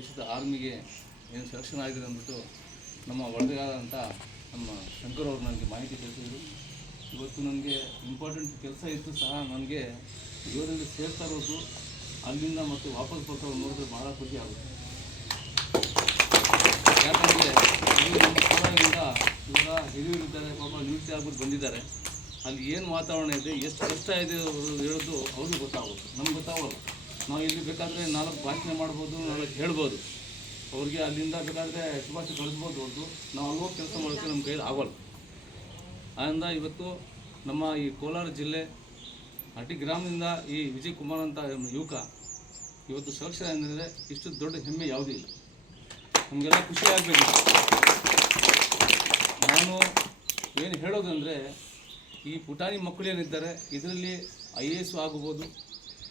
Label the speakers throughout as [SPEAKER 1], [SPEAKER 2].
[SPEAKER 1] ದೇಶದ ಆರ್ಮಿಗೆ ಏನು ಸೆಲೆಕ್ಷನ್ ಆಗಿದೆ ಅಂದ್ಬಿಟ್ಟು ನಮ್ಮ ವರದಿಗಾರಂಥ ನಮ್ಮ ಶಂಕರ್ ಅವರು ನನಗೆ ಮಾಹಿತಿ ತಿಳಿಸಿದರು. ಇವತ್ತು ನನಗೆ ಇಂಪಾರ್ಟೆಂಟ್ ಕೆಲಸ ಇತ್ತು ಸಹ ನನಗೆ ಇವರಲ್ಲಿ ಸೇರ್ತಾ ಇರೋದು ಅಲ್ಲಿಂದ ಮತ್ತು ವಾಪಸ್ ಬರ್ತಾ ನೋಡಿದ್ರೆ ಭಾಳ ಖುಷಿ ಆಗುತ್ತೆ. ಯಾಕಂದರೆ ನಮ್ಮ ಇವಾಗ ಹಿರಿಯರಿದ್ದಾರೆ ಪಾಪ ನಿವೃತ್ತಿ ಆಗ್ಬಿಟ್ಟು ಬಂದಿದ್ದಾರೆ. ಅಲ್ಲಿ ಏನು ವಾತಾವರಣ ಇದೆ, ಎಷ್ಟು ಕಷ್ಟ ಇದೆ ಹೇಳೋದು ಅವ್ರಿಗೆ ಗೊತ್ತಾಗುತ್ತೆ. ನಮ್ಗೆ ಗೊತ್ತಾಗಲ್ಲ. ನಾವು ಇಲ್ಲಿ ಬೇಕಾದರೆ ನಾಲ್ಕು ಭಾಷಣ ಮಾಡ್ಬೋದು, ನಾಲ್ಕು ಹೇಳ್ಬೋದು. ಅವ್ರಿಗೆ ಅಲ್ಲಿಂದ ಬೇಕಾದರೆ ಶುಭಾಶಯ ಕಳಿಸ್ಬೋದು ಹೊರತು. ನಾವು ಅಲ್ಲಿ ಕೆಲಸ ಮಾಡೋಕ್ಕೆ ನಮ್ಮ ಕೈಯಲ್ಲಿ ಆಗೋಲ್ಲ. ಆದ್ದರಿಂದ ಇವತ್ತು ನಮ್ಮ ಈ ಕೋಲಾರ ಜಿಲ್ಲೆ ಹಟ್ಟಿ ಗ್ರಾಮದಿಂದ ಈ ವಿಜಯ್ ಕುಮಾರ್ ಅಂತ ಯುವಕ ಇವತ್ತು ಸುರಕ್ಷರ ಅಂದರೆ ಇಷ್ಟು ದೊಡ್ಡ ಹೆಮ್ಮೆ ಯಾವುದೂ ಇಲ್ಲ. ನಮಗೆಲ್ಲ ಖುಷಿ ಆಗಬೇಕು. ನಾನು ಏನು ಹೇಳೋದಂದರೆ, ಈ ಪುಟಾಣಿ ಮಕ್ಕಳು ಏನಿದ್ದಾರೆ, ಇದರಲ್ಲಿ ಐ ಎ ಎಸ್ ಆಗ್ಬೋದು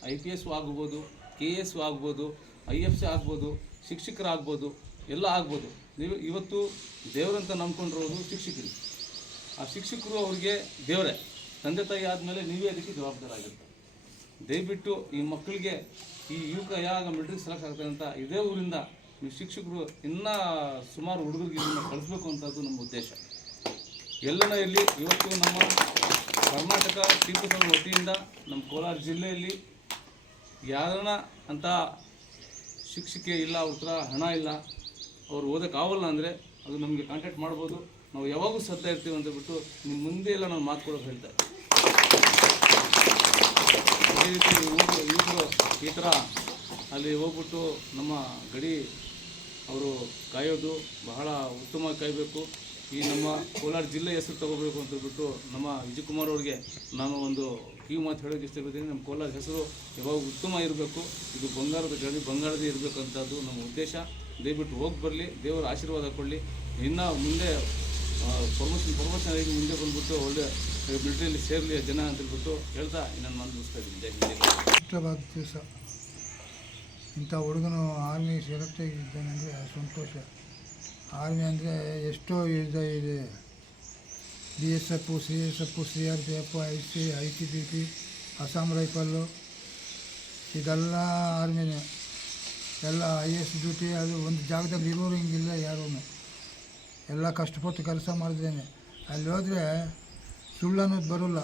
[SPEAKER 1] ಐ ಪಿ ಎಸ್ ಆಗ್ಬೋದು, ಕೆ ಎಸ್ ಆಗ್ಬೋದು, ಐ ಎಫ್ ಸಿ ಆಗ್ಬೋದು, ಶಿಕ್ಷಕರಾಗ್ಬೋದು, ಎಲ್ಲ ಆಗ್ಬೋದು. ನೀವು ಇವತ್ತು ದೇವರಂತ ನಂಬ್ಕೊಂಡಿರೋದು ಶಿಕ್ಷಕರು. ಆ ಶಿಕ್ಷಕರು ಅವ್ರಿಗೆ ದೇವರೇ. ತಂದೆ ತಾಯಿ ಆದಮೇಲೆ ನೀವೇ ಅದಕ್ಕೆ ಜವಾಬ್ದಾರಾಗಿರ್ತಾರೆ ದಯವಿಟ್ಟು ಈ ಮಕ್ಕಳಿಗೆ ಈ ಯುವಕ ಯಾವಾಗ ಮಿಲಿಟರಿ ಸೆಲೆಕ್ಟ್ ಅಂತ ಇದೇ ಊರಿಂದ ನೀವು ಶಿಕ್ಷಕರು ಇನ್ನೂ ಸುಮಾರು ಹುಡುಗರಿಗೆ ಇದನ್ನು ಕಳಿಸ್ಬೇಕು ಅಂತದ್ದು ನಮ್ಮ ಉದ್ದೇಶ. ಎಲ್ಲನ ಇರಲಿ ಇವತ್ತು ನಮ್ಮ ಕರ್ನಾಟಕ ಸಂಘ ವತಿಯಿಂದ ನಮ್ಮ ಕೋಲಾರ ಜಿಲ್ಲೆಯಲ್ಲಿ ಯಾರನ್ನ ಅಂತ ಶಿಕ್ಷಿಕೆ ಇಲ್ಲ, ಅವ್ರ ಹತ್ರ ಹಣ ಇಲ್ಲ, ಅವ್ರು ಓದೋಕ್ಕಾಗಲ್ಲ ಅಂದರೆ ಅದು ನಮಗೆ ಕಾಂಟ್ಯಾಕ್ಟ್ ಮಾಡ್ಬೋದು ನಾವು ಯಾವಾಗೂ ಸದ್ದ ಇರ್ತೀವಿ ಅಂತ ಬಿಟ್ಟು ನಿಮ್ಮ ಮುಂದೆ ಎಲ್ಲ ನಾನು ಮಾತು ಕೊಡೋದು ಹೇಳ್ತಾ. ಅದೇ ರೀತಿ ಯುವಕರು ಈ ಥರ ಅಲ್ಲಿ ಹೋಗ್ಬಿಟ್ಟು ನಮ್ಮ ಗಡಿ ಅವರು ಕಾಯೋದು ಬಹಳ ಉತ್ತಮ ಕಾಯಬೇಕು ಈ ನಮ್ಮ ಕೋಲಾರ ಜಿಲ್ಲೆ ಹೆಸರು ತಗೋಬೇಕು ಅಂತ ಬಿಟ್ಟು ನಮ್ಮ ವಿಜಯಕುಮಾರ್ ಅವ್ರಿಗೆ ನಾನು ಒಂದು ಕಿವಿ ಮಾತು ಹೇಳೋಕೆ ಇಷ್ಟಪಡ್ತೀನಿ ನಮ್ಮ ಕೋಲಾರ ಹೆಸರು ಯಾವಾಗ ಉತ್ತಮ ಇರಬೇಕು, ಇದು ಬಂಗಾರದ ಗಡಿ ಬಂಗಾರದೇ ಇರಬೇಕಂತದ್ದು ನಮ್ಮ ಉದ್ದೇಶ. ದಯವಿಟ್ಟು ಹೋಗಿ ಬರಲಿ, ದೇವರ ಆಶೀರ್ವಾದ ಕೊಡಲಿ. ಇನ್ನು ಮುಂದೆ ಪ್ರಮೋಷನ್ ಪ್ರಮೋಷನ್ ಆಗಿ ಮುಂದೆ ಬಂದ್ಬಿಟ್ಟು ಒಳ್ಳೆ ಮಿಲಿಟ್ರಿಯಲ್ಲಿ ಸೇರಲಿ ಜನ ಅಂತ ಹೇಳ್ಬಿಟ್ಟು ಹೇಳ್ತಾ ಇನ್ನೊಂದು ಮನ ಮುಗಿಸ್ತಾ ಇದ್ದೀನಿ.
[SPEAKER 2] ದಿವಸ. ಇಂಥ ಹುಡುಗನು ಆರ್ಮಿ ಸೇರುತ್ತೆ, ಇದ್ದೇನೆ ಅಂದರೆ ಸಂತೋಷ. ಆರ್ಮಿ ಅಂದರೆ ಎಷ್ಟೋ ಇದು ಇದೆ. B S C S F C R P F I C I T B P Assam rifle ಇದೆಲ್ಲ ಆರ್ಮಿನೇ ಎಲ್ಲ ಐ ಎಸ್ ಡ್ಯೂಟಿ ಅದು ಒಂದು ಜಾಗದಲ್ಲಿ ಇರೋರು ಹಿಂಗಿಲ್ಲ ಯಾರೂ ಎಲ್ಲ ಕಷ್ಟಪಟ್ಟು ಕೆಲಸ ಮಾಡಿದ್ದೇನೆ ಅಲ್ಲಿ ಹೋದರೆ ಸುಳ್ಳು ಅನ್ನೋದು ಬರೋಲ್ಲ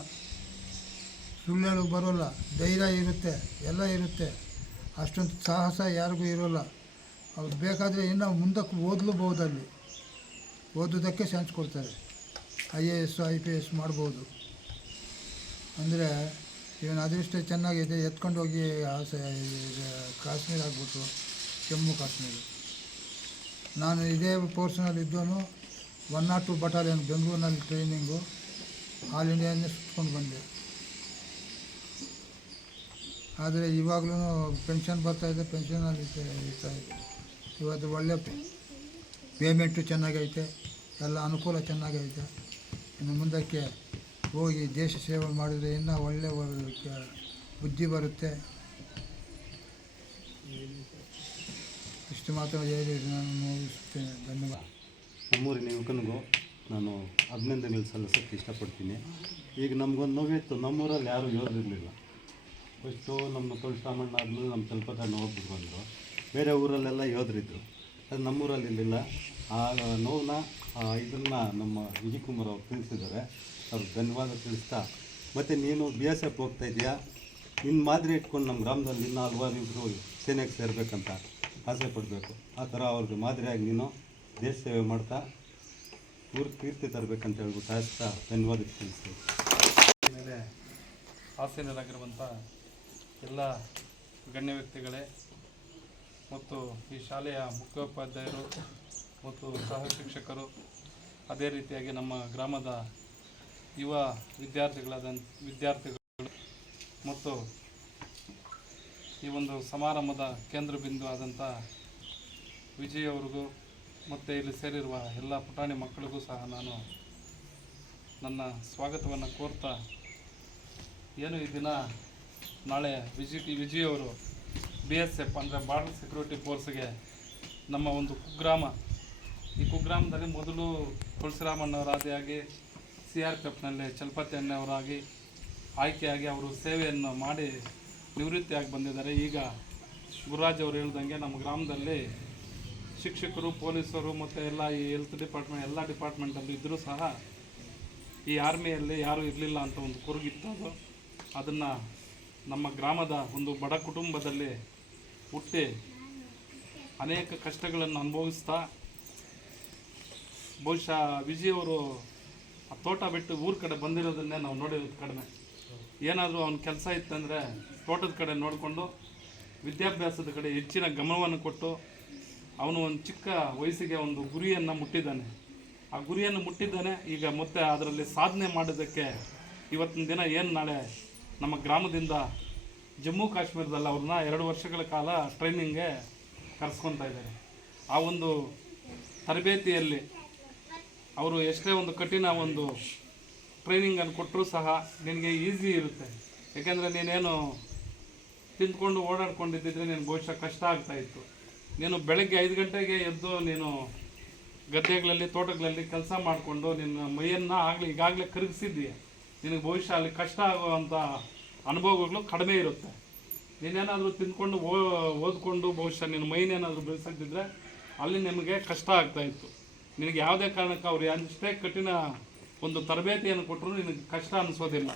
[SPEAKER 2] ಸುಳ್ಳು ಹೇಳೋಕೆ ಬರೋಲ್ಲ ಧೈರ್ಯ ಇರುತ್ತೆ ಎಲ್ಲ ಇರುತ್ತೆ ಅಷ್ಟೊಂದು ಸಾಹಸ ಯಾರಿಗೂ ಇರೋಲ್ಲ ಅವ್ರು ಬೇಕಾದರೆ ಇನ್ನೂ ಮುಂದಕ್ಕೆ ಓದಲೂಬಹುದು ಅಲ್ಲಿ ಓದೋದಕ್ಕೆ ಚಾನ್ಸ್ ಕೊಡ್ತಾರೆ I A S, I P S ಮಾಡ್ಬೋದು. ಅಂದರೆ ಇವನು ಅದೃಷ್ಟ ಚೆನ್ನಾಗಿದೆ ಎತ್ಕೊಂಡು ಹೋಗಿ ಕಾಶ್ಮೀರ ಆಗ್ಬಿಟ್ಟು ಜಮ್ಮು ಕಾಶ್ಮೀರ. ನಾನು ಇದೇ ಪೋರ್ಷನಲ್ಲಿ ಇದ್ದವನು ಒನ್ ನಾಟ್ ಟು ಬಟಾಲಿಯನ್, ಬೆಂಗಳೂರಿನಲ್ಲಿ ಟ್ರೈನಿಂಗು, ಆಲ್ ಇಂಡಿಯಾನೇ ಸುತ್ಕೊಂಡು ಬಂದೆ. ಆದರೆ ಇವಾಗಲೂ ಪೆನ್ಷನ್ ಬರ್ತಾಯಿದೆ ಪೆನ್ಷನಲ್ಲಿ ಇರ್ತಾ ಇದೆ. ಇವತ್ತು ಒಳ್ಳೆ ಪೇಮೆಂಟು ಚೆನ್ನಾಗೈತೆ, ಎಲ್ಲ ಅನುಕೂಲ ಚೆನ್ನಾಗೈತೆ. ಇನ್ನು ಮುಂದಕ್ಕೆ ಹೋಗಿ ದೇಶ ಸೇವೆ ಮಾಡಿದರೆ ಇನ್ನೂ ಒಳ್ಳೆ ಒಳ್ಳೆ ಬುದ್ಧಿ ಬರುತ್ತೆ. ಇಷ್ಟು ಮಾತ್ರ ಹೇಳಿ, ನಾನು ಮುಗಿಸ್ತೇನೆ ಧನ್ಯವಾದ.
[SPEAKER 3] ನಮ್ಮೂರಿನ ಯುವಕನಿಗೂ ನಾನು ಅಭಿನಂದನೆಗಳು ಸಲ್ಲಿಸೋಕ್ಕೆ ಇಷ್ಟಪಡ್ತೀನಿ. ಈಗ ನಮಗೊಂದು ನೋವಿತ್ತು. ನಮ್ಮೂರಲ್ಲಿ ಯಾರೂ ಯೋಧರಿರಲಿಲ್ಲ. ಫಸ್ಟು ನಮ್ಮ ತುಳಸಾಮಣ್ಣ ಆದಮೇಲೆ ನಮ್ಮ ಚಲಪತಣ್ಣ ಹೋಗ್ಬಿಟ್ಟು ಬಂದರು. ಬೇರೆ ಊರಲ್ಲೆಲ್ಲ ಯೋಧರಿದ್ದರು ಅದು ನಮ್ಮೂರಲ್ಲಿ ಇರಲಿಲ್ಲ. ಆ ನೋವನ್ನ ಇದನ್ನು ನಮ್ಮ ವಿಜಯಕುಮಾರ್ ಅವ್ರು ತಿಳಿಸಿದ್ದಾರೆ. ಅವ್ರಿಗೆ ಧನ್ಯವಾದ ತಿಳಿಸ್ತಾ, ಮತ್ತು ನೀನು ಬಿ ಎಸ್ ಎಫ್ ಹೋಗ್ತಾ ಇದೆಯಾ ನಿನ್ನ ಮಾದರಿ ಇಟ್ಕೊಂಡು ನಮ್ಮ ಗ್ರಾಮದಲ್ಲಿ ಇನ್ನೂ ಹಲವಾರು ಇಬ್ಬರು ಸೇನೆಗೆ ಸೇರಬೇಕಂತ ಆಸೆ ಪಡಬೇಕು. ಆ ಥರ ಅವ್ರಿಗೆ ಮಾದರಿಯಾಗಿ ನೀನು ದೇಶ ಸೇವೆ ಮಾಡ್ತಾ, ಊರು ಕೀರ್ತಿ ತರಬೇಕಂತ ಹೇಳ್ಬಿಟ್ಟು ಆಸ್ತಾ ಧನ್ಯವಾದ ತಿಳಿಸ್ತೀವಿ
[SPEAKER 4] ಮೇಲೆ ಹಾಸನರಾಗಿರುವಂಥ ಎಲ್ಲ ಗಣ್ಯ ವ್ಯಕ್ತಿಗಳೇ ಮತ್ತು ಈ ಶಾಲೆಯ ಮುಖ್ಯೋಪಾಧ್ಯಾಯರು ಮತ್ತು ಸಹ ಶಿಕ್ಷಕರು ಅದೇ ರೀತಿಯಾಗಿ ನಮ್ಮ ಗ್ರಾಮದ ಯುವ ವಿದ್ಯಾರ್ಥಿಗಳಾದ ವಿದ್ಯಾರ್ಥಿಗಳು ಮತ್ತು ಈ ಒಂದು ಸಮಾರಂಭದ ಕೇಂದ್ರ ಬಿಂದು ಆದಂಥ ವಿಜಯ್ ಅವ್ರಿಗೂ ಮತ್ತು ಇಲ್ಲಿ ಸೇರಿರುವ ಎಲ್ಲ ಪುಟಾಣಿ ಮಕ್ಕಳಿಗೂ ಸಹ ನಾನು ನನ್ನ ಸ್ವಾಗತವನ್ನು ಕೋರ್ತಾ ಏನು ಈ ದಿನ ನಾಳೆ ವಿಜಿ ವಿಜಯ್ ಅವರು ಬಿ ಎಸ್ ಎಫ್ ಅಂದರೆ ಬಾರ್ಡರ್ ಸೆಕ್ಯೂರಿಟಿ ಫೋರ್ಸ್ಗೆ ನಮ್ಮ ಒಂದು ಕುಗ್ರಾಮ ಈ ಕುಗ್ರಾಮದಲ್ಲಿ ಮೊದಲು ತುಳಸಿರಾಮಣ್ಣವರಾದಿಯಾಗಿ ಸಿ ಆರ್ ಪಿ ಎಫ್ನಲ್ಲಿ ಚಲಪತಿ ಅಣ್ಣವರಾಗಿ ಆಯ್ಕೆಯಾಗಿ ಅವರು ಸೇವೆಯನ್ನು ಮಾಡಿ ನಿವೃತ್ತಿಯಾಗಿ ಬಂದಿದ್ದಾರೆ. ಈಗ ಗುರುರಾಜ್ ಅವರು ಹೇಳ್ದಂಗೆ ನಮ್ಮ ಗ್ರಾಮದಲ್ಲಿ ಶಿಕ್ಷಕರು, ಪೊಲೀಸರು ಮತ್ತು ಎಲ್ಲ ಈ ಹೆಲ್ತ್ ಡಿಪಾರ್ಟ್ಮೆಂಟ್ ಎಲ್ಲ ಡಿಪಾರ್ಟ್ಮೆಂಟಲ್ಲಿ ಇದ್ದರೂ ಸಹ ಈ ಆರ್ಮಿಯಲ್ಲಿ ಯಾರೂ ಇರಲಿಲ್ಲ ಅಂತ ಒಂದು ಕುರುಗಿತ್ತು ಅದು. ಅದನ್ನು ನಮ್ಮ ಗ್ರಾಮದ ಒಂದು ಬಡ ಕುಟುಂಬದಲ್ಲಿ ಹುಟ್ಟಿ ಅನೇಕ ಕಷ್ಟಗಳನ್ನು ಅನುಭವಿಸ್ತಾ ಬಹುಶಃ ವಿಜಯವರು ಆ ತೋಟ ಬಿಟ್ಟು ಊರ ಕಡೆ ಬಂದಿರೋದನ್ನೇ ನಾವು ನೋಡಿರೋದು ಕಡಿಮೆ. ಏನಾದರೂ ಅವನ ಕೆಲಸ ಇತ್ತಂದರೆ ತೋಟದ ಕಡೆ ನೋಡಿಕೊಂಡು ವಿದ್ಯಾಭ್ಯಾಸದ ಕಡೆ ಹೆಚ್ಚಿನ ಗಮನವನ್ನು ಕೊಟ್ಟು ಅವನು ಒಂದು ಚಿಕ್ಕ ವಯಸ್ಸಿಗೆ ಒಂದು ಗುರಿಯನ್ನು ಮುಟ್ಟಿದ್ದಾನೆ. ಆ ಗುರಿಯನ್ನು ಮುಟ್ಟಿದ್ದಾನೆ, ಈಗ ಮತ್ತೆ ಅದರಲ್ಲಿ ಸಾಧನೆ ಮಾಡೋದಕ್ಕೆ ಇವತ್ತಿನ ದಿನ ಏನು ನಾಳೆ ನಮ್ಮ ಗ್ರಾಮದಿಂದ ಜಮ್ಮು ಕಾಶ್ಮೀರದಲ್ಲಿ ಅವ್ರನ್ನ ಎರಡು ವರ್ಷಗಳ ಕಾಲ ಟ್ರೈನಿಂಗ್ಗೆ ಕರೆಸ್ಕೊತಾ ಇದ್ದಾರೆ. ಆ ಒಂದು ತರಬೇತಿಯಲ್ಲಿ ಅವರು ಎಷ್ಟೇ ಒಂದು ಕಠಿಣ ಒಂದು ಟ್ರೈನಿಂಗನ್ನು ಕೊಟ್ಟರೂ ಸಹ ನಿನಗೆ ಈಸಿ ಇರುತ್ತೆ. ಯಾಕೆಂದರೆ ನೀನೇನು ತಿಂದ್ಕೊಂಡು ಓಡಾಡ್ಕೊಂಡಿದ್ದಿದ್ರೆ ನೀನು ಬಹುಶಃ ಕಷ್ಟ ಆಗ್ತಾ ಇತ್ತು. ನೀನು ಬೆಳಗ್ಗೆ ಐದು ಗಂಟೆಗೆ ಎದ್ದು ನೀನು ಗದ್ದೆಗಳಲ್ಲಿ, ತೋಟಗಳಲ್ಲಿ ಕೆಲಸ ಮಾಡಿಕೊಂಡು ನಿನ್ನ ಮೈಯನ್ನು ಆಗಲಿ, ಈಗಾಗಲೇ ಕರಗಿಸಿದ್ದೀಯ. ನಿನಗೆ ಬಹುಶಃ ಅಲ್ಲಿ ಕಷ್ಟ ಆಗುವಂಥ ಅನುಭವಗಳು ಕಡಿಮೆ ಇರುತ್ತೆ. ನೀನೇನಾದರೂ ತಿಂದ್ಕೊಂಡು ಓದ್ಕೊಂಡು ಬಹುಶಃ ನಿನ್ನ ಮೈನೇನಾದರೂ ಬೆಳೆಸಕ್ತಿದ್ರೆ ಅಲ್ಲಿ ನಿಮಗೆ ಕಷ್ಟ ಆಗ್ತಾ ಇತ್ತು. ನಿನಗೆ ಯಾವುದೇ ಕಾರಣಕ್ಕೆ ಅವ್ರು ಅಷ್ಟೇ ಕಠಿಣ ಒಂದು ತರಬೇತಿಯನ್ನು ಕೊಟ್ಟರು ನಿನಗೆ ಕಷ್ಟ ಅನಿಸೋದಿಲ್ಲ.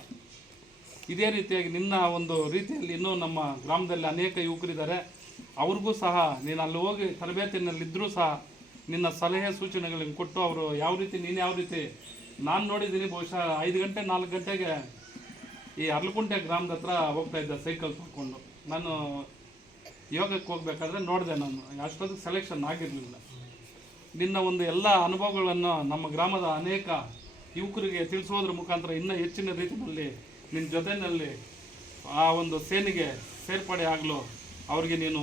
[SPEAKER 4] ಇದೇ ರೀತಿಯಾಗಿ ನಿನ್ನ ಒಂದು ರೀತಿಯಲ್ಲಿ ಇನ್ನೂ ನಮ್ಮ ಗ್ರಾಮದಲ್ಲಿ ಅನೇಕ ಯುವಕರಿದ್ದಾರೆ. ಅವ್ರಿಗೂ ಸಹ ನೀನು ಅಲ್ಲಿ ಹೋಗಿ ತರಬೇತಿಯಲ್ಲಿದ್ದರೂ ಸಹ ನಿನ್ನ ಸಲಹೆ ಸೂಚನೆಗಳನ್ನು ಕೊಟ್ಟು ಅವರು ಯಾವ ರೀತಿ, ನೀನು ಯಾವ ರೀತಿ, ನಾನು ನೋಡಿದ್ದೀನಿ ಬಹುಶಃ ಐದು ಗಂಟೆ, ನಾಲ್ಕು ಗಂಟೆಗೆ ಈ ಅರ್ಲಕುಂಟೆ ಗ್ರಾಮದ ಹತ್ರ ಹೋಗ್ತಾ ಇದ್ದೆ ಸೈಕಲ್ ತಗೊಂಡು. ನಾನು ಯೋಗಕ್ಕೆ ಹೋಗ್ಬೇಕಾದ್ರೆ ನೋಡಿದೆ ನಾನು. ಅಷ್ಟೊಂದು ಸೆಲೆಕ್ಷನ್ ಆಗಿರಲಿಲ್ಲ. ನಿನ್ನ ಒಂದು ಎಲ್ಲ ಅನುಭವಗಳನ್ನು ನಮ್ಮ ಗ್ರಾಮದ ಅನೇಕ ಯುವಕರಿಗೆ ತಿಳಿಸೋದ್ರ ಮುಖಾಂತರ ಇನ್ನೂ ಹೆಚ್ಚಿನ ರೀತಿಯಲ್ಲಿ ನಿನ್ನ ಜೊತೆಯಲ್ಲಿ ಆ ಒಂದು ಸೇನೆಗೆ ಸೇರ್ಪಡೆ ಆಗಲು. ಅವರಿಗೆ ನೀನು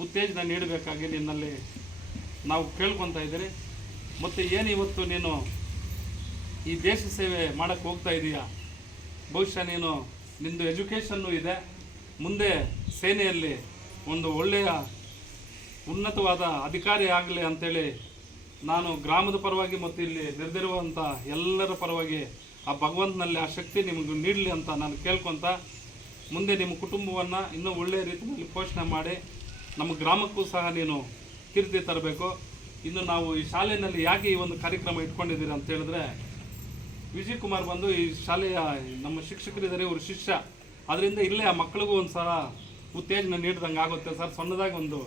[SPEAKER 4] ಉತ್ತೇಜನ ನೀಡಬೇಕಾಗಿ ನಿನ್ನಲ್ಲಿ ನಾವು ಕೇಳ್ಕೊತಾ ಇದ್ದೀರಿ. ಮತ್ತು ಏನು ಇವತ್ತು ನೀನು ಈ ದೇಶ ಸೇವೆ ಮಾಡೋಕ್ಕೆ ಹೋಗ್ತಾ ಇದೀಯಾ? ಬಹುಶಃ ನೀನು ನಿಂದು ಎಜುಕೇಷನ್ನು ಇದೆ. ಮುಂದೆ ಸೇನೆಯಲ್ಲಿ ಒಂದು ಒಳ್ಳೆಯ ಉನ್ನತವಾದ ಅಧಿಕಾರಿ ಆಗಲಿ ಅಂತೇಳಿ ನಾನು ಗ್ರಾಮದ ಪರವಾಗಿ ಮತ್ತು ಇಲ್ಲಿ ನೆರೆದಿರುವಂಥ ಎಲ್ಲರ ಪರವಾಗಿ ಆ ಭಗವಂತನಲ್ಲಿ ಆ ಶಕ್ತಿ ನಿಮಗೆ ನೀಡಲಿ ಅಂತ ನಾನು ಕೇಳ್ಕೊತ ಮುಂದೆ ನಿಮ್ಮ ಕುಟುಂಬವನ್ನು ಇನ್ನೂ ಒಳ್ಳೆಯ ರೀತಿಯಲ್ಲಿ ಪೋಷಣೆ ಮಾಡಿ ನಮ್ಮ ಗ್ರಾಮಕ್ಕೂ ಸಹ ನೀನು ಕೀರ್ತಿ ತರಬೇಕು. ಇನ್ನು ನಾವು ಈ ಶಾಲೆಯಲ್ಲಿ ಯಾಕೆ ಈ ಒಂದು ಕಾರ್ಯಕ್ರಮ ಇಟ್ಕೊಂಡಿದ್ದೀರಿ ಅಂತ ಹೇಳಿದ್ರೆ, ವಿಜಯ್ ಕುಮಾರ್ ಬಂದು ಈ ಶಾಲೆಯ ನಮ್ಮ ಶಿಕ್ಷಕರಿದ್ದಾರೆ, ಇವರು ಶಿಷ್ಯ. ಅದರಿಂದ ಇಲ್ಲೇ ಆ ಮಕ್ಕಳಿಗೂ ಒಂದು ಸಲ ಉತ್ತೇಜನ ನೀಡಿದಂಗೆ ಆಗುತ್ತೆ. ಸರ್, ಸಣ್ಣದಾಗಿ ಒಂದು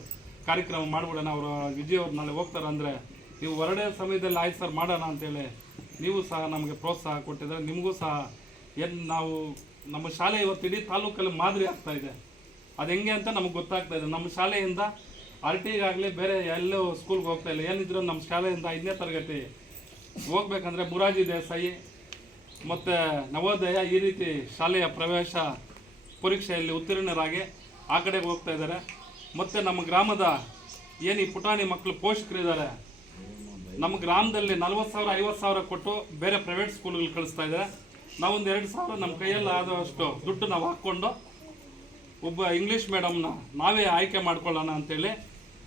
[SPEAKER 4] ಕಾರ್ಯಕ್ರಮ ಮಾಡಿಬಿಡೋಣ. ಅವರು ವಿಜಯ್ ಅವ್ರು ನಾಳೆ ಹೋಗ್ತಾರೆ ಅಂದರೆ ನೀವು ಹೊರಡೇ ಸಮಯದಲ್ಲಿ, ಆಯ್ತು ಸರ್, ಮಾಡೋಣ ಅಂತೇಳಿ, ನೀವು ಸಹ ನಮಗೆ ಪ್ರೋತ್ಸಾಹ ಕೊಟ್ಟಿದ್ದಾರೆ ನಿಮಗೂ ಸಹ ಏನು ನಾವು, ನಮ್ಮ ಶಾಲೆ ಇವತ್ತು ಇಡೀ ತಾಲೂಕಲ್ಲಿ ಮಾದರಿ ಆಗ್ತಾ ಇದೆ. ಅದು ಹೆಂಗೆ ಅಂತ ನಮಗೆ ಗೊತ್ತಾಗ್ತಾ ಇದೆ. ನಮ್ಮ ಶಾಲೆಯಿಂದ ಆರ್ ಟಿಗಾಗಲಿ ಬೇರೆ ಎಲ್ಲೂ ಸ್ಕೂಲ್ಗೆ ಹೋಗ್ತಾ ಇಲ್ಲ. ಏನಿದ್ರು ನಮ್ಮ ಶಾಲೆಯಿಂದ ಐದನೇ ತರಗತಿ ಹೋಗ್ಬೇಕಂದ್ರೆ ಮುರಾಜಿ ದೇಸಾಯಿ ಮತ್ತು ನವೋದಯ ಈ ರೀತಿ ಶಾಲೆಯ ಪ್ರವೇಶ ಪರೀಕ್ಷೆಯಲ್ಲಿ ಉತ್ತೀರ್ಣರಾಗಿ ಆ ಕಡೆಗೆ ಹೋಗ್ತಾ ಇದ್ದಾರೆ. ಮತ್ತು ನಮ್ಮ ಗ್ರಾಮದ ಏನು ಈ ಪುಟಾಣಿ ಮಕ್ಕಳು ಪೋಷಕರಿದ್ದಾರೆ ನಮ್ಮ ಗ್ರಾಮದಲ್ಲಿ ನಲ್ವತ್ತು ಸಾವಿರ, ಐವತ್ತು ಸಾವಿರ ಕೊಟ್ಟು ಬೇರೆ ಪ್ರೈವೇಟ್ ಸ್ಕೂಲ್ಗಳು ಕಳಿಸ್ತಾ ಇದ್ದಾರೆ ನಾವೊಂದು ಎರಡು ಸಾವಿರ ನಮ್ಮ ಕೈಯಲ್ಲಿ ಆದಷ್ಟು ದುಡ್ಡು ನಾವು ಹಾಕ್ಕೊಂಡು ಒಬ್ಬ ಇಂಗ್ಲೀಷ್ ಮೇಡಮ್ನ ನಾವೇ ಆಯ್ಕೆ ಮಾಡ್ಕೊಳ್ಳೋಣ ಅಂತೇಳಿ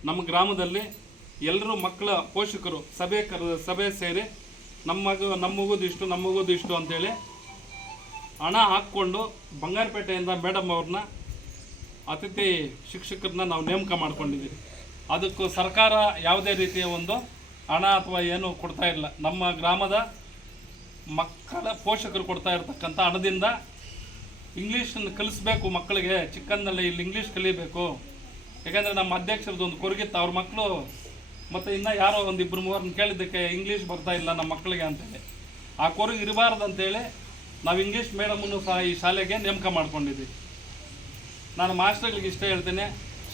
[SPEAKER 4] ನಮ್ಮ ಗ್ರಾಮದಲ್ಲಿ ಎಲ್ಲರೂ ಮಕ್ಕಳ ಪೋಷಕರು ಸಭೆ ಕರೆದ ಸಭೆ ಸೇರಿ ನಮ್ಮ ಮಗು, ನಮ್ಮ ಮಗುದು ಇಷ್ಟು, ನಮ್ಮ ಮಗುದು ಇಷ್ಟು ಅಂತೇಳಿ ಹಣ ಹಾಕ್ಕೊಂಡು ಬಂಗಾರಪೇಟೆಯಿಂದ ಮೇಡಮ್ ಅವ್ರನ್ನ ಅತಿಥಿ ಶಿಕ್ಷಕರನ್ನ ನಾವು ನೇಮಕ ಮಾಡ್ಕೊಂಡಿದ್ದೀವಿ. ಅದಕ್ಕೂ ಸರ್ಕಾರ ಯಾವುದೇ ರೀತಿಯ ಒಂದು ಹಣ ಅಥವಾ ಏನು ಕೊಡ್ತಾ ಇಲ್ಲ. ನಮ್ಮ ಗ್ರಾಮದ ಮಕ್ಕಳ ಪೋಷಕರು ಕೊಡ್ತಾ ಇರತಕ್ಕಂಥ ಹಣದಿಂದ ಇಂಗ್ಲೀಷನ್ನು ಕಲಿಸ್ಬೇಕು ಮಕ್ಕಳಿಗೆ. ಚಿಕ್ಕಂದಲ್ಲಿ ಇಲ್ಲಿ ಇಂಗ್ಲೀಷ್ ಕಲಿಬೇಕು. ಯಾಕೆಂದರೆ ನಮ್ಮ ಅಧ್ಯಕ್ಷರದ್ದು ಒಂದು ಕೊರಗಿತ್ತು. ಅವ್ರ ಮಕ್ಕಳು ಮತ್ತು ಇನ್ನೂ ಯಾರೋ ಒಂದು ಇಬ್ಬರು ಮೂವರನ್ನ ಕೇಳಿದ್ದಕ್ಕೆ ಇಂಗ್ಲೀಷ್ ಬರ್ತಾ ಇಲ್ಲ ನಮ್ಮ ಮಕ್ಕಳಿಗೆ ಅಂತೇಳಿ. ಆ ಕೊರಗೆ ಇರಬಾರ್ದು ಅಂತೇಳಿ ನಾವು ಇಂಗ್ಲೀಷ್ ಮೇಡಮನ್ನು ಸಹ ಈ ಶಾಲೆಗೆ ನೇಮಕ ಮಾಡಿಕೊಂಡಿದ್ದೀವಿ ನಾನು ಮಾಸ್ಟರ್ಗಳಿಗೆ ಇಷ್ಟ ಹೇಳ್ತೇನೆ.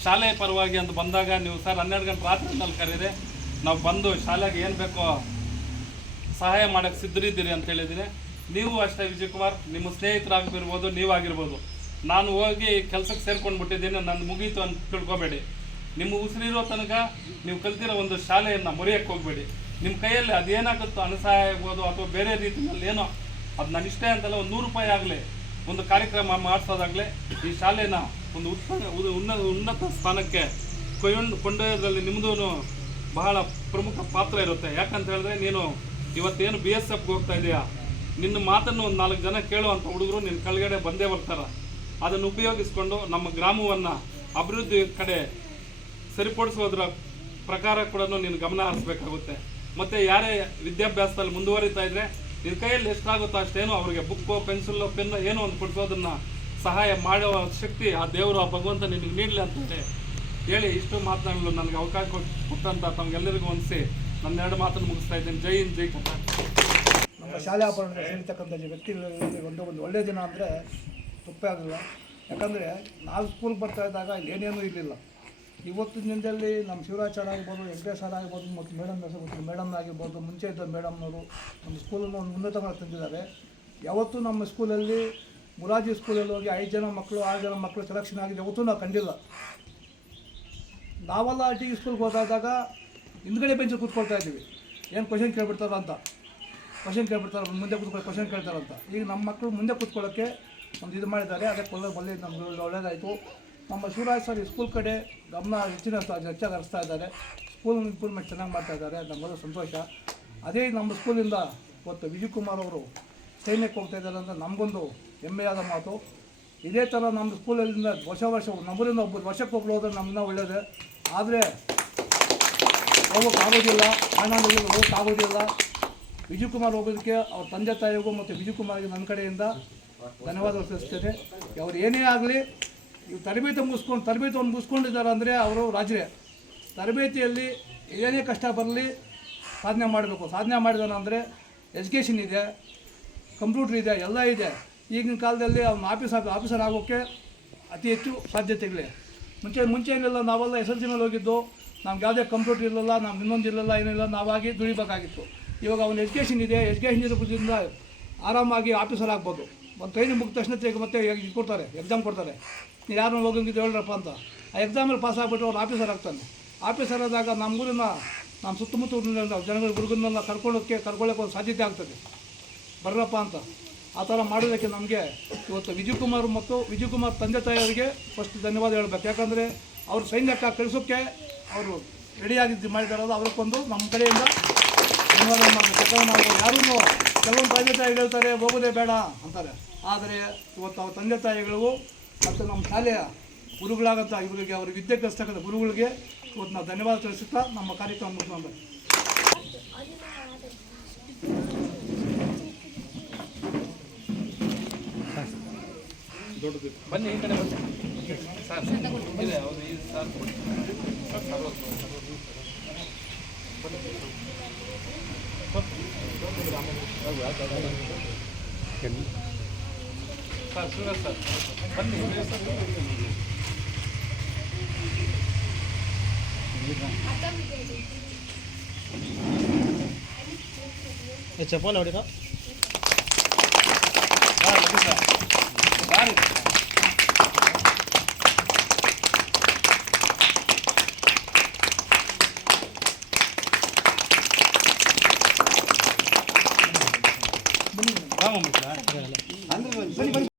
[SPEAKER 4] ಶಾಲೆಯ ಪರವಾಗಿ ಅಂತ ಬಂದಾಗ ನೀವು ಸರ್ ಹನ್ನೆರಡು ಗಂಟೆ ರಾತ್ರಿನಲ್ಲಿ ಕರೀರಿ. ನಾವು ಬಂದು ಶಾಲೆಗೆ ಏನು ಬೇಕೋ ಸಹಾಯ ಮಾಡೋಕ್ಕೆ ಸಿದ್ಧರಿದ್ದೀರಿ ಅಂತ ಹೇಳಿದ್ದೀನಿ. ನೀವು ಅಷ್ಟೇ ವಿಜಯ್ ಕುಮಾರ್, ನಿಮ್ಮ ಸ್ನೇಹಿತರಾಗಿರ್ಬೋದು ನೀವಾಗಿರ್ಬೋದು. ನಾನು ಹೋಗಿ ಕೆಲಸಕ್ಕೆ ಸೇರ್ಕೊಂಡು ಬಿಟ್ಟಿದ್ದೀನಿ ನನ್ನ ಮುಗೀತು ಅಂತ ತಿಳ್ಕೊಬೇಡಿ. ನಿಮ್ಮ ಉಸಿರಿರೋ ತನಕ ನೀವು ಕಲ್ತಿರೋ ಒಂದು ಶಾಲೆಯನ್ನು ಮರೆಯೋಕ್ಕೆ ಹೋಗಬೇಡಿ. ನಿಮ್ಮ ಕೈಯಲ್ಲಿ ಅದೇನಾಗುತ್ತೋ ಅನುಸಹಾಯ ಆಗ್ಬೋದು ಅಥವಾ ಬೇರೆ ರೀತಿಯಲ್ಲಿ ಏನೋ, ಅದು ನನ್ನ ಇಷ್ಟ ಅಂತಲ್ಲ ಒಂದು ನೂರು ರೂಪಾಯಿ ಆಗಲಿ, ಒಂದು ಕಾರ್ಯಕ್ರಮ ಮಾಡಿಸೋದಾಗಲಿ, ಈ ಶಾಲೆನ ಒಂದು ಉತ್ತಮ ಉನ್ನ ಉನ್ನತ ಸ್ಥಾನಕ್ಕೆ ಕೊಯ್ಯೊಂಡು ಕೊಂಡೊಯ್ಯೋದ್ರಲ್ಲಿ ನಿಮ್ಮದು ಬಹಳ ಪ್ರಮುಖ ಪಾತ್ರ ಇರುತ್ತೆ. ಯಾಕಂತ ಹೇಳಿದ್ರೆ ನೀನು ಇವತ್ತೇನು ಬಿ ಎಸ್ ಎಫ್ಗೆ ಹೋಗ್ತಾ ಇದೆಯಾ? ನಿನ್ನ ಮಾತನ್ನು ಒಂದು ನಾಲ್ಕು ಜನ ಕೇಳುವಂಥ ಹುಡುಗರು ನಿನ್ನ ಕೆಳಗಡೆ ಬಂದೇ ಬರ್ತಾರೆ. ಅದನ್ನು ಉಪಯೋಗಿಸ್ಕೊಂಡು ನಮ್ಮ ಗ್ರಾಮವನ್ನು ಅಭಿವೃದ್ಧಿ ಕಡೆ ಸರಿಪಡಿಸೋದ್ರ ಪ್ರಕಾರ ಕೂಡ ನೀನು ಗಮನ ಹರಿಸ್ಬೇಕಾಗುತ್ತೆ. ಮತ್ತು ಯಾರೇ ವಿದ್ಯಾಭ್ಯಾಸದಲ್ಲಿ ಮುಂದುವರಿತಾ ಇದ್ರೆ ನಿನ್ನ ಕೈಯಲ್ಲಿ ಎಷ್ಟಾಗುತ್ತೋ ಅಷ್ಟೇನು ಅವರಿಗೆ ಬುಕ್ಕು ಪೆನ್ಸಿಲ್ಲು ಪೆನ್ನು ಏನೋ ಒಂದು ಕೊಡಿಸೋದನ್ನ ಸಹಾಯ ಮಾಡೋ ಶಕ್ತಿ ಆ ದೇವರು, ಆ ಭಗವಂತ ನಿನಗೆ ನೀಡಲಿ ಅಂತ ಹೇಳಿ ಇಷ್ಟು ಮಾತನಾಡಲು ನನಗೆ ಅವಕಾಶ ಕೊಟ್- ಕೊಟ್ಟಂತ ತಮಗೆಲ್ಲರಿಗೂ ಒಂದಿಸಿ ನನ್ನ ಎರಡು ಮಾತನ್ನು ಮುಗಿಸ್ತಾ ಇದ್ದೇನೆ. ಜೈ ಹಿಂದ್, ಜೈ
[SPEAKER 5] ನಮ್ಮ ಶಾಲೆ ಆಭರಣಕ್ಕೆ ಸೇರಿರ್ತಕ್ಕಂಥ ವ್ಯಕ್ತಿಗಳಲ್ಲಿ ಒಂದು ಒಂದು ಒಳ್ಳೆಯ ದಿನ ಅಂದರೆ ತಪ್ಪೇ ಆಗಲ್ಲ. ಯಾಕಂದರೆ ನಾಲ್ಕು ಸ್ಕೂಲ್ಗೆ ಬರ್ತಾ ಇದ್ದಾಗ ಏನೇನೂ ಇರಲಿಲ್ಲ. ಇವತ್ತಿನ ದಿನದಲ್ಲಿ ನಮ್ಮ ಶಿವರಾಜ್ ಸರ್ ಆಗ್ಬೋದು ವೆಂಕಟೇಶ್ ಸರ್ ಆಗಿರ್ಬೋದು, ಮತ್ತು ಮೇಡಮ್ ಮತ್ತು ಮೇಡಮ್ ಆಗಿರ್ಬೋದು, ಮುಂಚೆ ಇದ್ದ ಮೇಡಮ್ನವರು ನಮ್ಮ ಸ್ಕೂಲನ್ನು ಒಂದು ಉನ್ನತ ಮಾಡಿ ತಂದಿದ್ದಾರೆ. ಯಾವತ್ತೂ ನಮ್ಮ ಸ್ಕೂಲಲ್ಲಿ ಮುರಾಜಿ ಸ್ಕೂಲಲ್ಲಿ ಹೋಗಿ ಐದು ಜನ ಮಕ್ಕಳು ಆರು ಜನ ಮಕ್ಕಳು ಸೆಲೆಕ್ಷನ್ ಆಗಿದೆ ಯಾವತ್ತೂ ನಾವು ಕಂಡಿಲ್ಲ. ನಾವೆಲ್ಲ ಟಿ ಸ್ಕೂಲ್ಗೆ ಹೋದಾಗ ಹಿಂದ್ಗಡೆ ಬೆಂಚಲ್ಲಿ ಕೂತ್ಕೊಳ್ತಾ ಇದ್ದೀವಿ. ಏನು ಕ್ವಶನ್ ಕೇಳ್ಬಿಡ್ತಾರೋ ಅಂತ. ಕ್ವಶನ್ ಕೇಳ್ಬಿಡ್ತಾರೆ, ಮುಂದೆ ಕೂತ್ಕೊಳ್ಳಿ ಕ್ವಶನ್ ಕೇಳ್ತಾರಂತ ಈಗ ನಮ್ಮ ಮಕ್ಕಳು ಮುಂದೆ ಕೂತ್ಕೊಳ್ಳೋಕ್ಕೆ ಒಂದು ಇದು ಮಾಡಿದ್ದಾರೆ. ಅದಕ್ಕೆ ಒಳ್ಳೆ ಒಳ್ಳೆ ನಮ್ಗೆ ಒಳ್ಳೆಯದಾಯಿತು ನಮ್ಮ ಶಿವರಾಜ್ ಸರ್ ಸ್ಕೂಲ್ ಕಡೆ ಗಮನ ಹೆಚ್ಚಿನ ಹೆಚ್ಚಾಗಿ ಹರಿಸ್ತಾ ಇದ್ದಾರೆ. ಸ್ಕೂಲ್ ಇಂಪ್ರೂವ್ಮೆಂಟ್ ಚೆನ್ನಾಗಿ ಮಾಡ್ತಾ ಇದ್ದಾರೆ. ನಮ್ಮದು ಸಂತೋಷ. ಅದೇ ನಮ್ಮ ಸ್ಕೂಲಿಂದ ಇವತ್ತು ವಿಜಯ್ ಕುಮಾರ್ ಅವರು ಸೈನ್ಯಕ್ಕೆ ಹೋಗ್ತಾ ಇದ್ದಾರೆ ಅಂತ ನಮಗೊಂದು ಹೆಮ್ಮೆಯಾದ ಮಾತು. ಇದೇ ಥರ ನಮ್ಮ ಸ್ಕೂಲಲ್ಲಿಂದ ವರ್ಷ ವರ್ಷ, ನಮ್ಮೂರಿಂದ ಒಬ್ಬರು ವರ್ಷಕ್ಕೆ ಹೋದ್ರೆ ನಮ್ಮನ್ನ ಒಳ್ಳೆಯದೇ ಆದರೆ ಹೋಗೋಕ್ಕಾಗೋದಿಲ್ಲ ಅಣ್ಣನಿಗೆ ಹೋಗೋಕ್ಕಾಗೋದಿಲ್ಲ ವಿಜಯ್ ಕುಮಾರ್ ಹೋಗೋದಕ್ಕೆ ಅವ್ರ ತಂದೆ ತಾಯಿಗೂ ಮತ್ತು ವಿಜಯ್ ಕುಮಾರ್ಗೆ ನನ್ನ ಕಡೆಯಿಂದ ಧನ್ಯವಾದ ಸಲ್ಲಿಸ್ತೇನೆ. ಅವ್ರು ಏನೇ ಆಗಲಿ ಇವು ತರಬೇತಿ ಮುಗಿಸ್ಕೊಂಡು, ತರಬೇತಿ ಒಂದು ಮುಗಿಸ್ಕೊಂಡಿದ್ದಾರೆ ಅಂದರೆ ಅವರು ರಾಜರೇ. ತರಬೇತಿಯಲ್ಲಿ ಏನೇ ಕಷ್ಟ ಬರಲಿ ಸಾಧನೆ ಮಾಡಬೇಕು. ಸಾಧನೆ ಮಾಡಿದಾನೆ ಅಂದರೆ ಎಜುಕೇಷನ್ ಇದೆ ಕಂಪ್ಯೂಟ್ರ್ ಇದೆ, ಎಲ್ಲ ಇದೆ. ಈಗಿನ ಕಾಲದಲ್ಲಿ ಅವ್ನು ಆಫೀಸ್ ಆಫೀಸರ್ ಆಗೋಕ್ಕೆ ಅತಿ ಹೆಚ್ಚು ಸಾಧ್ಯತೆಗಳಿವೆ. ಮುಂಚೆ ಮುಂಚೆ ಏನಿಲ್ಲ, ನಾವೆಲ್ಲ ಎಸ್ ಎಲ್ ಸಿ ಮೇಲೆ ಹೋಗಿದ್ದು, ನಮ್ಗೆ ಯಾವುದೇ ಕಂಪ್ಯೂಟರ್ ಇರಲಿಲ್ಲ ನಮ್ಗೆ ಇನ್ನೊಂದು ಇರಲಿಲ್ಲ ಏನಿಲ್ಲ, ನಾವಾಗಿ ದುಡಿಬೇಕಾಗಿತ್ತು. ಇವಾಗ ಅವ್ನು ಎಜುಕೇಷನ್ ಇದೆ ಎಜುಕೇಷನ್ ಇರೋದ್ರಿಂದ ಆರಾಮಾಗಿ ಆಫೀಸರ್ ಆಗ್ಬೋದು. ಒಂದು ಟ್ರೈನಿಂಗ್ ಮುಗಿದ ತಕ್ಷಣ ತೆಗೆ ಮತ್ತೆ ಇದು ಕೊಡ್ತಾರೆ ಎಕ್ಸಾಮ್ ಕೊಡ್ತಾರೆ. ನೀವು ಯಾರನ್ನ ಹೋಗಂಗಿದ್ದು ಹೇಳ್ರಪ್ಪ ಅಂತ. ಆ ಎಕ್ಸಾಮಲ್ಲಿ ಪಾಸ್ ಆಗಿಬಿಟ್ಟು ಅವ್ರು ಆಫೀಸರ್ ಆಗ್ತಾನೆ. ಆಫೀಸರ್ ಆದಾಗ ನಮ್ಮ ಊರಿನ ನಮ್ಮ ಸುತ್ತಮುತ್ತ ಜನಗಳ ಹುಡುಗನ್ನೆಲ್ಲ ಕರ್ಕೊಳ್ಳೋಕ್ಕೆ ಕರ್ಕೊಳ್ಳೋಕೆ ಒಂದು ಸಾಧ್ಯತೆ ಆಗ್ತದೆ. ಬರ್ರಪ್ಪ ಅಂತ. ಆ ಥರ ಮಾಡೋದಕ್ಕೆ ನಮಗೆ ಇವತ್ತು ವಿಜಯಕುಮಾರ್ ಮತ್ತು ವಿಜಯಕುಮಾರ್ ತಂದೆ ತಾಯಿಯವರಿಗೆ ಫಸ್ಟ್ ಧನ್ಯವಾದ ಹೇಳ್ಬೇಕು. ಯಾಕಂದರೆ ಅವ್ರ ಸೈನ್ಯಕ್ಕೆ ಕಳಿಸೋಕ್ಕೆ ಅವರು ರೆಡಿಯಾಗಿದ್ದು ಮಾಡಿದಾರಲ್ಲ ಅವ್ರಕ್ಕೊಂದು ನಮ್ಮ ಕಡೆಯಿಂದ ಧನ್ಯವಾದ ಮಾಡಬೇಕು ಯಾಕಂದ್ರೆ ನಾವು ಯಾರೂ ಕೆಲವೊಂದು ತಂದೆ ತಾಯಿ ಹೇಳ್ತಾರೆ, ಹೋಗೋದೇ ಬೇಡ ಅಂತಾರೆ. ಆದರೆ ಇವತ್ತು ಅವ್ರ ತಂದೆ ತಾಯಿಗಳಿಗೂ ಮತ್ತು ನಮ್ಮ ಶಾಲೆಯ ಗುರುಗಳಾಗಂಥ ಇವರಿಗೆ ಅವ್ರ ವಿದ್ಯೆ ಕಲಿಸ್ತಕ್ಕಂಥ ಗುರುಗಳಿಗೆ ಇವತ್ತು ನಾವು ಧನ್ಯವಾದ ತಿಳಿಸುತ್ತಾ ನಮ್ಮ ಕಾರ್ಯಕ್ರಮ ಮುಗಿಸ್ಕೊಂಡು
[SPEAKER 4] ದೊಡ್ಡದು ಬನ್ನಿ ಈ ಕಡೆ ಬನ್ನಿ ಸರ್ ಇದೆ ಹೌದು ಈ sir sir sir sir Suraj sir ಬನ್ನಿ
[SPEAKER 6] ಚಪ್ಪಲ್ ಹೊಡಿದ
[SPEAKER 4] 말이 너무 무서